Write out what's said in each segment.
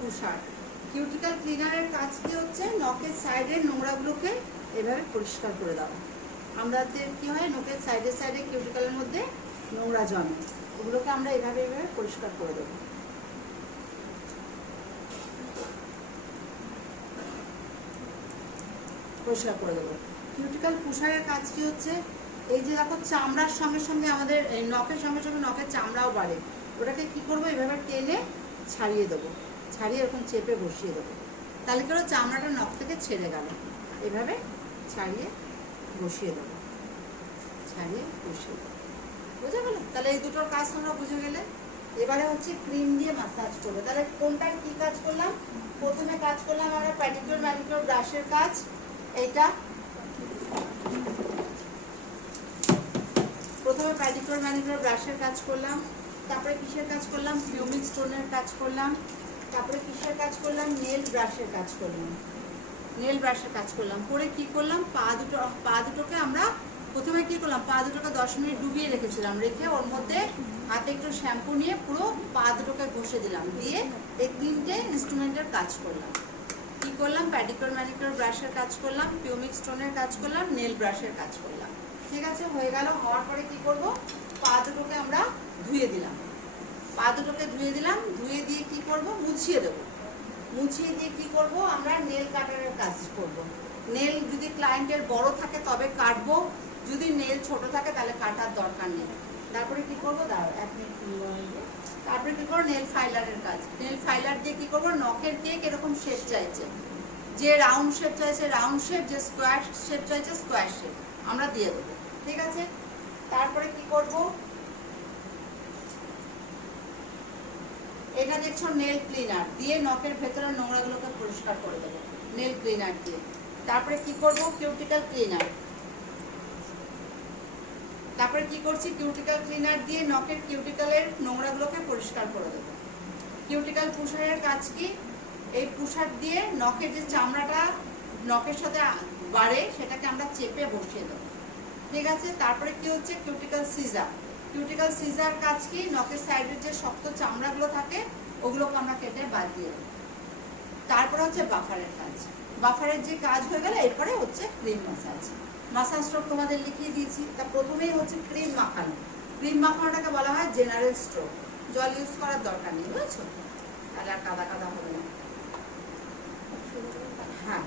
পুষার। কিউটিক্যাল ক্লিনারের কাজ কি হচ্ছে নখের সাইডের নোংরাগুলোকে এভাবে পরিষ্কার করে দেওয়া। আমাদের কি হয় নখের সাইডে সাইডে কিউটিক্যালের মধ্যে নোংরা জমে, ওগুলোকে আমরা এভাবে এভাবে পরিষ্কার করে দেবো। পরিষ্কার করে দেবো। কিউটিক্যাল পুষারের কাজ কি হচ্ছে এই যে দেখো চামড়ার সঙ্গে সঙ্গে আমাদের নখের সঙ্গে সঙ্গে নখের চামড়াও বাড়ে, ওটাকে কি করবো এভাবে টেনে ছাড়িয়ে দেবো, ছাড়িয়ে এরকম চেপে বসিয়ে দেবো, তাহলে কি হলো চামড়াটা নখ থেকে ছেড়ে গেল, এভাবে ছাড়িয়ে বসিয়ে দেবো, ছাড়িয়ে বসিয়ে দেবো। বুঝে গেল? তাহলে এই দুটোর কাজ তোমরা বুঝে গেলে। এবারে হচ্ছে ক্রিম দিয়ে মাসাজ করবো। তাহলে কোনটার কি কাজ করলাম? প্রথমে কাজ করলাম আমরা প্যাডিকিউর ম্যানিকিউর ব্রাশের কাজ, এইটা প্রথমে প্যাডিকিউর ম্যানিকিউর ব্রাশের কাজ করলাম, তারপরে কিসের কাজ করলাম? পিউমিক স্টোনের কাজ করলাম, তারপরে কিসের কাজ করলাম? নেল ব্রাশের কাজ করলাম, নেল ব্রাশের কাজ করলাম। করে কি করলাম? পা দুটোকে আমরা প্রথমে কি করলাম? পা দুটোকে 10 মিনিট ডুবিয়ে রেখেছিলাম, রেখে ওর মধ্যে হাতে একটু শ্যাম্পু নিয়ে পুরো পা দুটোকে ঘষে দিলাম, দিয়ে এই 3টে ইনস্ট্রুমেন্টের কাজ করলাম। কি করলাম? প্যাডিকিউর ম্যানিকিউর ব্রাশের কাজ করলাম, পিউমিক স্টোনের কাজ করলাম, নেল ব্রাশের কাজ করলাম। ঠিক আছে, হয়ে গেল। হওয়ার পরে কি করব? পা দুটোকে আমরা ধুয়ে দিলাম, পা দুটোকে ধুয়ে দিলাম, ধুয়ে দিয়ে কি করব? মুছিয়ে দেবো। মুছিয়ে দিয়ে কি করব? আমরা নেল কাটারের কাজ করব। নেল যদি ক্লায়েন্টের বড় থাকে তবে কাটবো, যদি নেল ছোট থাকে তাহলে কাটার দরকার নেই। তারপরে কি করবো? দাঁড়াও 1 মিনিট। তারপরে কি করবো? নেল ফাইলারের কাজ। নেল ফাইলার দিয়ে কি করবো? নখের কেক এরকম শেপ চাইছে, যে রাউন্ড শেপ চাইছে রাউন্ড শেপ, যে স্কোয়ার শেপ চাইছে স্কোয়ার শেপ আমরা দিয়ে দেবো। ঠিক আছে, তারপরে কি করব? এটা দেখছো নেল ক্লিনার দিয়ে নখের ভেতরের নোংরাগুলোকে পরিষ্কার করে দেবো নেল ক্লিনার দিয়ে। তারপরে কি করব? Cuticle cleaner. তারপরে কি করছি? কিউটিক্যাল ক্লিনার দিয়ে নখের কিউটিক্যালের নোংরাগুলোকে পরিষ্কার করে দেবো। কিউটিক্যাল পুষারের কাজ কি? এই পুষার দিয়ে নখের যে চামড়াটা নখের সাথে বাড়ে সেটাকে আমরা চেপে বসিয়ে দেবো। ঠিক আছে, তারপরে কি হচ্ছে? Cuticle caesar. কিউটিক্যাল সিজার কাজ কি? নখের সাইডের যে শক্ত চামড়াগুলো থাকে ওগুলোকে আমরা কেটে বাদ দিয়ে দেবো। তারপরে হচ্ছে বাফারের কাজ। বাফারের যে কাজ হয়ে গেলে এরপরে হচ্ছে ক্রিম মাসাজ। মাসাজ স্ট্রোক তোমাদের লিখিয়ে দিয়েছি। তা প্রথমেই হচ্ছে ক্রিম মাখানো। ক্রিম মাখানোটাকে বলা হয় জেনারেল স্ট্রোক। জল ইউজ করার দরকার নেই, বুঝেছো? তাহলে আর কাদা কাদা হবে না। হ্যাঁ,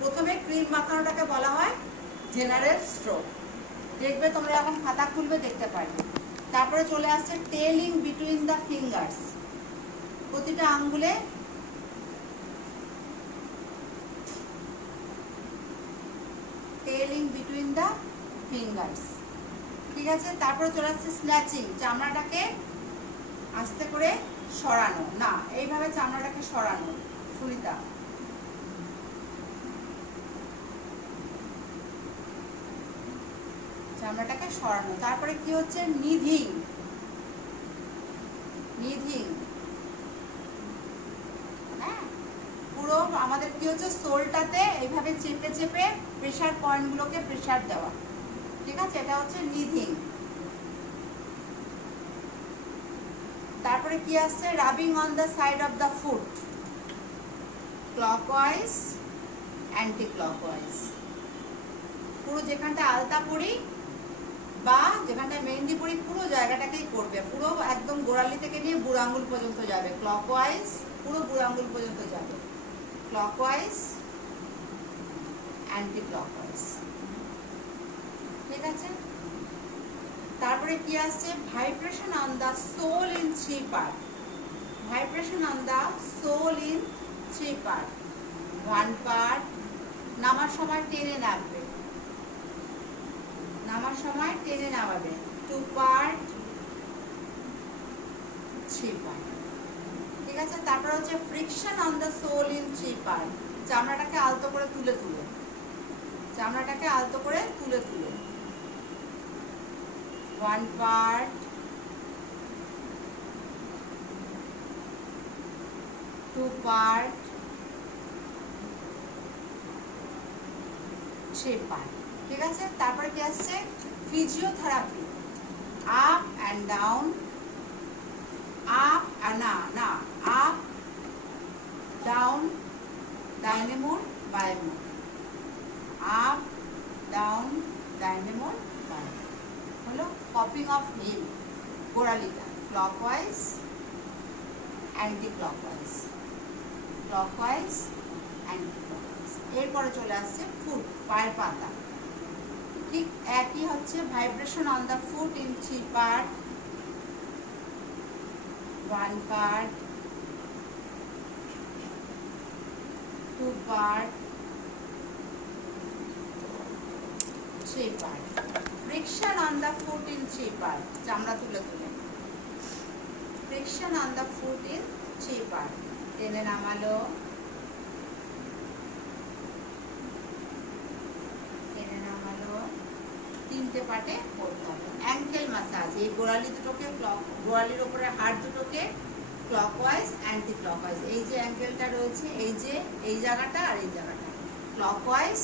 প্রথমে ক্রিম মাখানোটাকে বলা হয় জেনারেল স্ট্রোক। দেখবে তোমরা এখন খাতা খুলবে দেখতে পারবে। তারপরে চলে আসছে টেলিং বিটুইন দ্য ফিঙ্গার্স। প্রতিটা আঙ্গুলে টেলিং বিটুইন দ্য ফিঙ্গার্স। ঠিক আছে, তারপরে চলে আসছে স্ন্যাচিং। চামড়াটাকে আস্তে করে সরানো, না এইভাবে চামড়াটাকে সরানো, সুরিতা। চামড়াটাকে সরানো। তারপরে কি হচ্ছে? নিধিং। নিধিং, হ্যাঁ, পুরো আমাদের কি হচ্ছে? সোলটাতে এইভাবে চেপে চেপে প্রেসার পয়েন্টগুলোকে প্রেসার দেওয়া। ঠিক আছে, এটা হচ্ছে নিধিং। তারপরে কি আসছে? Rubbing on the side of the foot, clockwise anti clockwise. পুরো যেখানটা আলতা পরি বা যেখানটায় মেহেন্দি পরি পুরো জায়গাটাকেই করবে, পুরো একদম গোড়ালি থেকে নিয়ে বুড়ো আঙ্গুল পর্যন্ত যাবে, ক্লকওয়াইজ পুরো বুড়ো আঙ্গুল পর্যন্ত যাবে, ক্লকওয়াইজ অ্যান্টি ক্লকওয়াইজ। ঠিক আছে, তারপরে কি আসছে? Vibration on the sole in 3 part. Vibration on the sole in 3 part. 1 part নামার সময় টেনে নামবে, নামার সময় টেনে নামাবে। 2 পার্ট, 3 পার্ট। ঠিক আছে, তারপর হচ্ছে friction on the sole in 3 part. চামড়াটাকে আলতো করে তুলে তুলে, চামড়াটাকে আলতো করে তুলে তুলে। 1 পার্ট, 2 পার্ট, 3 পার্ট। ঠিক আছে, তারপরে কি আসছে? Physiotherapy. Up and down, up না না, আপ दाहिने मोड़ बाएं मोड़, अप डाउन दाहिने मोड़ बाएं, হলো পপিং অফ হিল গোড়ালিটা, clockwise anti clockwise, clockwise anti clockwise. এরপরে চলে আসছে ফুট, পায়ের পাতা। ঠিক একই হচ্ছে vibration on the foot in 3 part, 1 part, 2 part, 3 part. Friction on the foot in 3 part. চামড়া তুলে তুলে। Friction on the foot in 3 part. টেনে নামালো, টেনে নামালো, 3টে পার্টে করতে হবে। অ্যাঙ্কেল ম্যাসাজ, এই গোড়ালি দুটোকে গোড়ালির উপরে হাড় দুটোকে ক্লকওয়াইজ অ্যান্টি ক্লকওয়াইজ, এই যে অ্যাঙ্কেলটা রয়েছে, এই যে এই জায়গাটা আর এই জায়গাটা, ক্লকওয়াইজ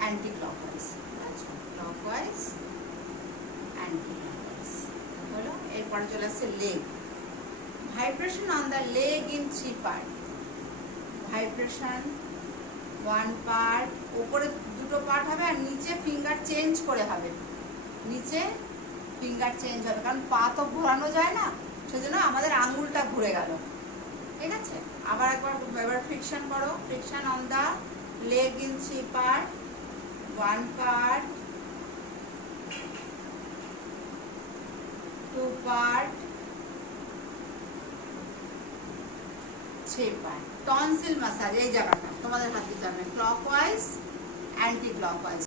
অ্যান্টি ক্লকওয়াইজ, আচ্ছা ক্লকওয়াইজ অ্যান্টি ক্লকওয়াইজ হলো। এরপরে চলে আসছে leg, vibration on the leg in 3 part, vibration 1 part, উপরে 2টো পার্ট হবে আর নিচে ফিঙ্গার চেঞ্জ করে হবে, নিচে ফিঙ্গার চেঞ্জ হবে, কারণ পা তো ঘোরানো যায় না, সেজন্য আমাদের আঙুলটা ঘুরে গেল, ঠিক আছে। আবার একবার এবার ফ্রিকশন করো, friction on the leg in 3 part, 1 part, 2 part, 3 part. Tonsil massage, এই জায়গাটা তোমাদের হাতে যাবে, ক্লকওয়াইজ অ্যান্টি ক্লকওয়াইজ।